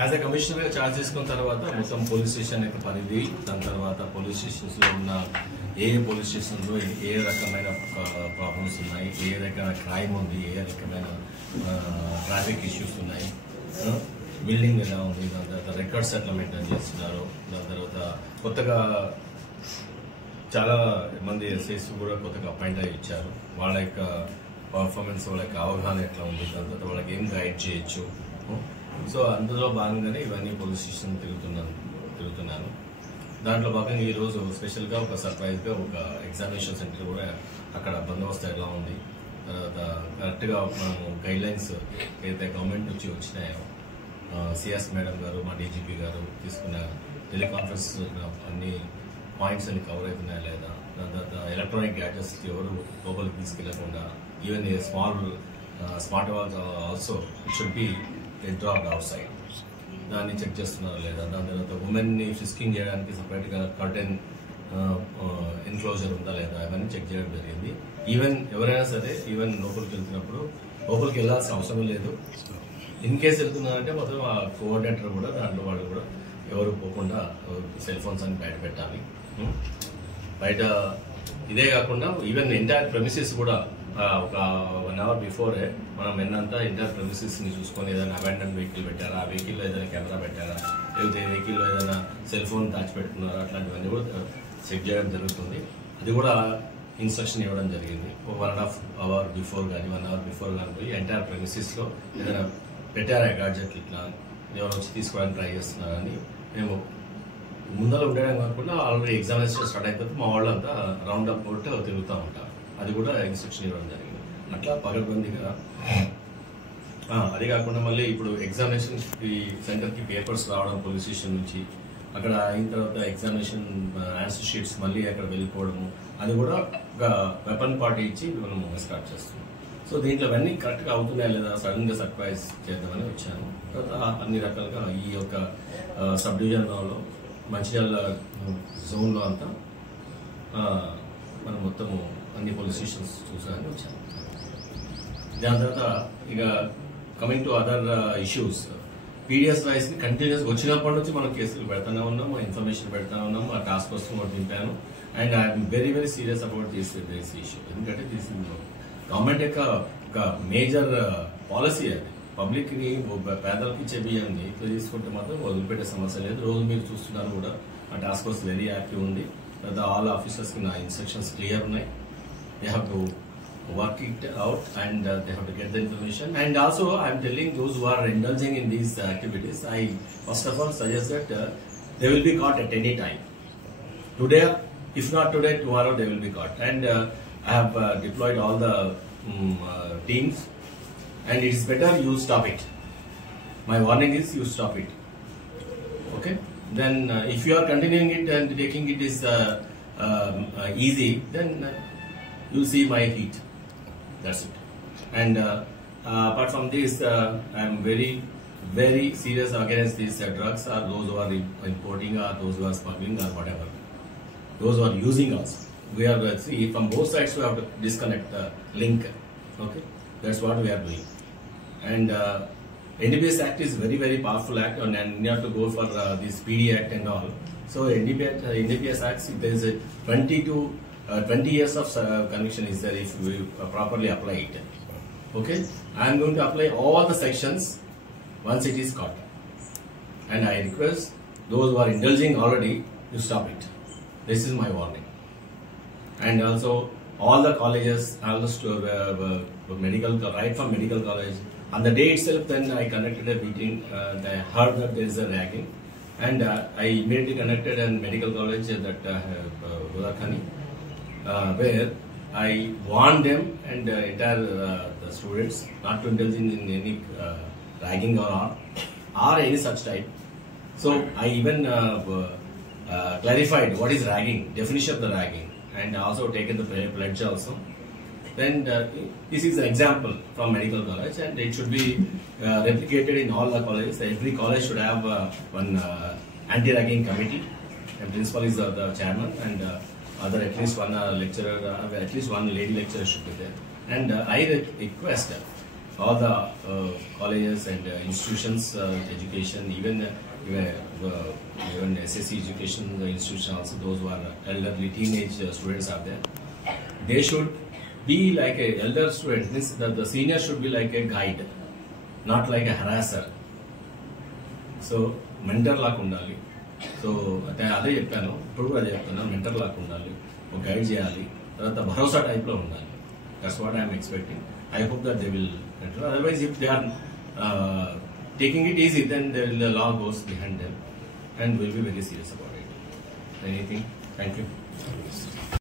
As a commissioner గా charge చేసుకున్న తర్వాత మొత్తం పోలీస్ స్టేషన్ యొక్క పరిధి, దాని తర్వాత పోలీస్ స్టేషన్స్ లో ఉన్న ఏ పోలీస్ స్టేషన్ లో ఏ రకమైన ప్రాబ్లమ్స్ ఉన్నాయి, ఏ రకమైన క్రైమ్ ఉంది, ఏ రకమైన ట్రాఫిక్ ఇష్యూస్ ఉన్నాయి, బిల్డింగ్ ఎలా ఉంది, దాని తర్వాత రికార్డ్స్ ఎట్లా మెయింటైన్ చేస్తున్నారు, దాని తర్వాత కొత్తగా చాలా మంది ఎస్ఐస్ కూడా కొత్తగా అపాయింట్ అయ్యి ఇచ్చారు. వాళ్ళ యొక్క పర్ఫార్మెన్స్, వాళ్ళ యొక్క అవగాహన ఎట్లా ఉంది, దాని తర్వాత వాళ్ళకి ఏం గైడ్ చేయొచ్చు. సో అందులో భాగంగానే ఇవన్నీ పోలీస్ స్టేషన్ తిరుగుతున్నాను. దాంట్లో భాగంగా ఈరోజు స్పెషల్గా ఒక సర్ప్రైజ్గా ఒక ఎగ్జామినేషన్ సెంటర్ కూడా అక్కడ బందోబస్తు ఎలా ఉంది, తర్వాత కరెక్ట్గా మనము గైడ్ లైన్స్ ఏదైతే గవర్నమెంట్ నుంచి వచ్చినాయో సిఎస్ మేడం గారు, మా డీజీపీ గారు తీసుకున్న టెలికాన్ఫరెన్స్ అన్ని పాయింట్స్ అన్ని కవర్ అవుతున్నాయా లేదా, దాని తర్వాత ఎలక్ట్రానిక్ గ్యాడ్జెట్స్ ఎవరు లోపలికి తీసుకెళ్లకుండా, even a smart watch also it should be dropped outside, దాన్ని చెక్ చేస్తున్నారు లేదా, దాని తర్వాత ఉమెన్ ని ఫిస్కింగ్ చేయడానికి సపరేట్ గా కర్టెన్ ఎన్క్లోజర్ ఉందా లేదా, అవన్నీ చెక్ చేయడం జరిగింది. ఈవెన్ ఎవరైనా సరే ఈవెన్ లోపలికి వెళ్తున్నప్పుడు లోపలికి వెళ్లాల్సిన అవసరం లేదు. ఇన్ కేసు వెళ్తున్నారంటే మొత్తం ఆ కోఆర్డినేటర్ కూడా దాంట్లో వాళ్ళు కూడా ఎవరు పోకుండా సెల్ ఫోన్స్ అని బయట పెట్టాలి. బయట ఇదే కాకుండా ఈవెన్ ఎంటైర్ ప్రెమిసెస్ కూడా ఒక 1 hour బిఫోరే మనం ఎన్నంతా ఎంటైర్ ప్రెమిసెస్ ని చూసుకొని ఏదైనా అబాండన్ వెహికల్ పెట్టారా, ఆ వెహికల్లో ఏదైనా కెమెరా పెట్టారా, లేకపోతే వెహికల్లో ఏదైనా సెల్ ఫోన్ దాచిపెట్టుకున్నారా, అట్లాంటివన్నీ కూడా చెక్ చేయడం జరుగుతుంది. అది కూడా ఇన్స్ట్రక్షన్ ఇవ్వడం జరిగింది. 1.5 hour బిఫోర్ కానీ 1 hour బిఫోర్ కానీ పోయి ఎంటైర్ ప్రెమిసెస్ లో ఏదైనా పెట్టారా గాడ్జెట్లు ఇట్లా ఎవరు వచ్చి తీసుకోవడానికి ట్రై చేస్తున్నారని మేము ముందర ఉండడం కాకుండా ఆల్రెడీ ఎగ్జామినేషన్ స్టార్ట్ అయిపోతే మా వాళ్ళంతా రౌండ్ అప్ కొట్టి తిరుగుతూ ఉంటారు. అది కూడా ఇన్స్ట్రక్షన్ ఇవ్వడం జరిగింది. అట్లా పగడ్బందీగా. అది కాకుండా మళ్ళీ ఇప్పుడు ఎగ్జామినేషన్ సెంటర్ కి పేపర్స్ రావడం పోలీస్ స్టేషన్ నుంచి, అక్కడ అయిన తర్వాత ఎగ్జామినేషన్ ఆన్సర్ షీట్స్ మళ్ళీ అక్కడ వెళ్ళిపోవడము, అది కూడా ఒక వెపన్ పార్టీ ఇచ్చి మనం స్టార్ట్ చేస్తున్నాం. సో దీంట్లో అవన్నీ కరెక్ట్ గా అవుతున్నాయా లేదా సడన్ గా సర్ప్రైజ్ చేద్దామని వచ్చాను. తర్వాత అన్ని రకాలుగా ఈ యొక్క సబ్ డివిజన్ లో మంచిర్యాల జోన్ లో అంతా మనం మొత్తము అన్ని పోలీస్ స్టేషన్స్ చూసాలని వచ్చాను. దాని తర్వాత ఇక coming to other issues, PDS wise ని కంటిన్యూస్ వచ్చినప్పటి నుంచి మనం కేసులు పెడతానే ఉన్నాము, ఇన్ఫర్మేషన్ పెడతా ఉన్నాము. ఆ టాస్క్ ఫోర్స్ కూడా దింపాను. And I'm very very serious about this issue. ఎందుకంటే దిస్ గవర్నమెంట్ యొక్క ఒక మేజర్ పాలసీ. అది పబ్లిక్ ని పేదలకి ఇచ్చే బియ్యాన్ని ఇట్లా తీసుకుంటే మాత్రం వదిలిపెట్టే సమస్య లేదు. రోజు మీరు చూస్తున్నారు కూడా ఆ టాస్క్ ఫోర్స్ వెరీ యాక్టివ్ ఉంది. తర్వాత ఆల్ ఆఫీసర్స్ కి నా ఇన్స్ట్రక్షన్స్ క్లియర్ ఉన్నాయి. They have to work it out and they have to get the information. And also I am telling those who are indulging in these activities, I first of all suggest that they will be caught at any time. Today, if not today, tomorrow they will be caught. And I have deployed all the teams, and it is better you stop it. My warning is you stop it. Okay? Then if you are continuing it and taking it is easy, then you see my heat. That's it. And apart from this, I am very, very serious against these drugs, or those who are importing, or those who are smuggling, or whatever. Those who are using us. We are see from both sides we have to disconnect the link. Okay, that's what we are doing. And NDPS Act is very, very powerful act, and we have to go for this PD Act and all. So NDPS Act, there is a 20 years of conviction is there if we properly apply it. Okay, I am going to apply all the sections once it is caught, and I request those who are indulging already to stop it. This is my warning. And also all the colleges, all the medical, right from medical college, on the day itself, then I conducted a meeting. I heard that there is a ragging, and I immediately conducted a medical college at Godakhani. Where I warned them and entire the students not to indulge in any ragging or any such type. So I even clarified what is ragging, definition of the ragging, and also taken the pledge also. Then this is an example from medical college, and it should be replicated in all the colleges. Every college should have one anti-ragging committee, and principal is the chairman, and other at least one lecturer, at least one lady lecturer should be there. And I request all the colleges and institutions, education, even SSC education institution also, those who are elderly teenage students are there. They should be like a elder student. This the senior should be like a guide, not like a harasser. So mentor లాగా ఉండాలి. So అదే చెప్పాను, ఇప్పుడు కూడా అదే చెప్తున్నాను, mentor లాగా ఉండాలి, ఒక గైడ్ చేయాలి, తర్వాత భరోసా టైప్ లో ఉండాలి. That's what I'm expecting. I hope that they will control. Otherwise, if they are taking it easy, then the law goes behind them and will be very serious about it. Anything? Thank you.